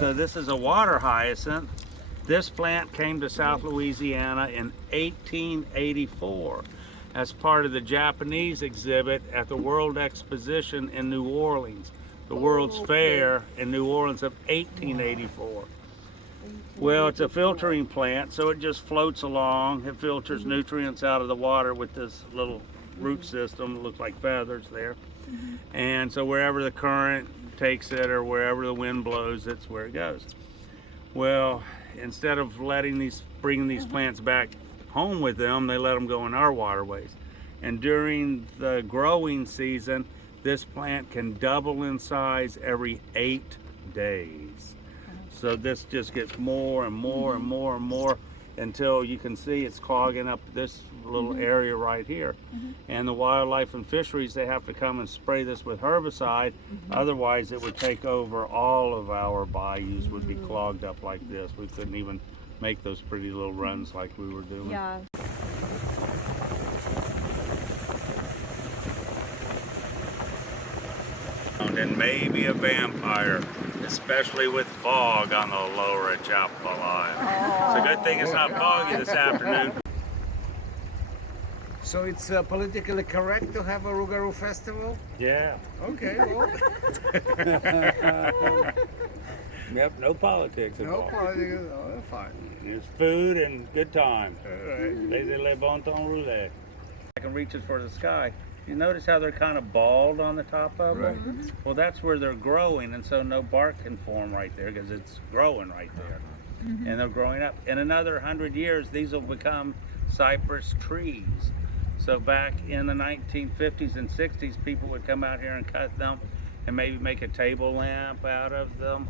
So this is a water hyacinth. This plant came to South Louisiana in 1884 as part of the Japanese exhibit at the World Exposition in New Orleans, the World's Fair in New Orleans of 1884. Well, it's a filtering plant, so it just floats along. It filters nutrients out of the water with this little root system that looks like feathers there. And so wherever the current takes it or wherever the wind blows, it's where it goes. Well, instead of bringing these plants back home with them, they let them go in our waterways. And during the growing season, this plant can double in size every 8 days. So this just gets more and more and more and more until you can see it's clogging up this little area right here. And the wildlife and fisheries, they have to come and spray this with herbicide. Otherwise it would take over all of our bayous, would be clogged up like this. We couldn't even make those pretty little runs like we were doing. Yeah. And maybe a vampire, especially with fog on the lower Atchafalaya. It's a good thing it's not foggy this afternoon. So it's politically correct to have a Rougarou festival? Yeah. Okay, well. Yep, no politics No involved. politics, oh, fine. It's food and good time. All right. Laissez le bon temps rouler. I can reach it for the sky. You notice how they're kind of bald on the top of them? Right. Well, that's where they're growing, and so no bark can form right there because it's growing right there. And they're growing up. In another 100 years, these will become cypress trees. So back in the 1950s and 60s, people would come out here and cut them and maybe make a table lamp out of them.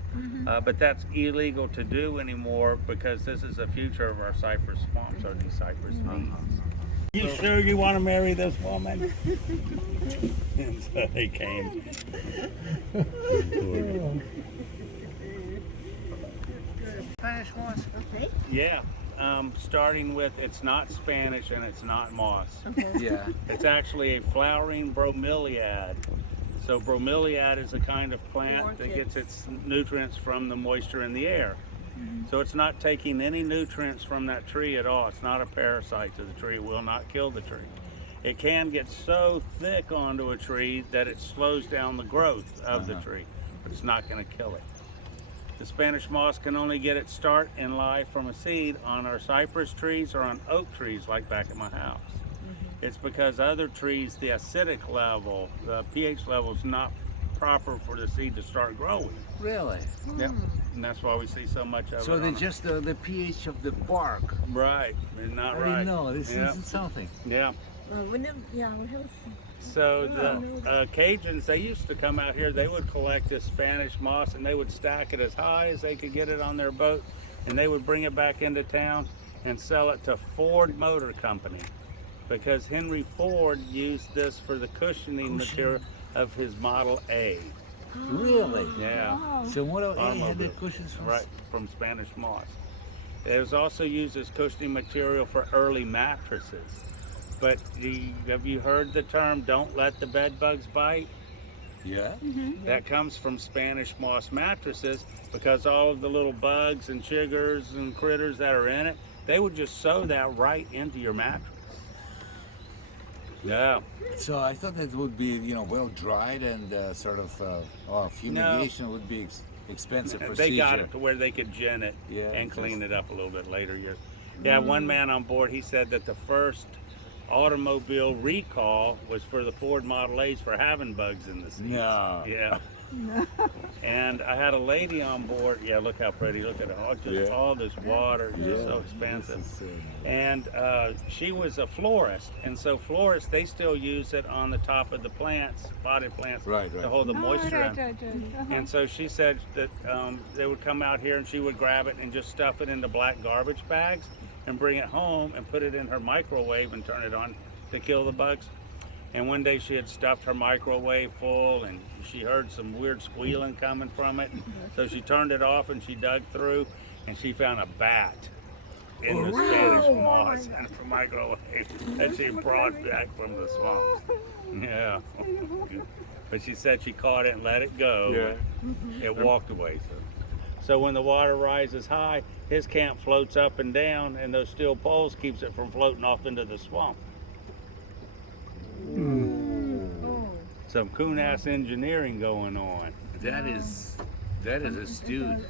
But that's illegal to do anymore because this is the future of our cypress swamps, or these cypress trees. You sure you want to marry this woman? And so they came. Spanish moss? Okay. Yeah, starting with, it's not Spanish and it's not moss. Yeah. It's actually a flowering bromeliad. So bromeliad is a kind of plant that gets its nutrients from the moisture in the air. So it's not taking any nutrients from that tree at all. It's not a parasite to the tree. It will not kill the tree. It can get so thick onto a tree that it slows down the growth of the tree, but it's not going to kill it. The Spanish moss can only get its start in life from a seed on our cypress trees or on oak trees like back at my house. It's because other trees, the acidic level, the pH level is not proper for the seed to start growing. Really? Yep. And that's why we see so much of So it. they just the pH of the bark. Right, it's not I right. didn't know. This Yeah. is something. Yeah. We have. So the Cajuns, they used to come out here, they would collect this Spanish moss and they would stack it as high as they could get it on their boat, and they would bring it back into town and sell it to Ford Motor Company, because Henry Ford used this for the cushioning material of his Model A. Really? Yeah. So what had the Automobile. cushions from? Right, from Spanish moss. It was also used as cushioning material for early mattresses. But have you heard the term, don't let the bed bugs bite? Yeah. That comes from Spanish moss mattresses, because all of the little bugs and chiggers and critters that are in it, they would just sew that right into your mattress. Yeah. So I thought that would be, well dried and sort of fumigation would be expensive procedure. They got it to where they could gin it and clean it up a little bit later years. Yeah, one man on board, he said that the first automobile recall was for the Ford Model A's for having bugs in the seats. No. Yeah. And I had a lady on board. Yeah, look how pretty. Look at it. All this water. It's just so expensive. And she was a florist. And so florists, they still use it on the top of the plants, potted plants, to hold the moisture in. And so she said that they would come out here and she would grab it and just stuff it into black garbage bags and bring it home and put it in her microwave and turn it on to kill the bugs. And one day she had stuffed her microwave full and she heard some weird squealing coming from it. So she turned it off and she dug through and she found a bat in the Spanish moss in her microwave that she brought back from the swamps. Yeah. But she said she caught it and let it go. It walked away. So So when the water rises high, his camp floats up and down, and those steel poles keeps it from floating off into the swamp. Some coon-ass engineering going on. That is astute.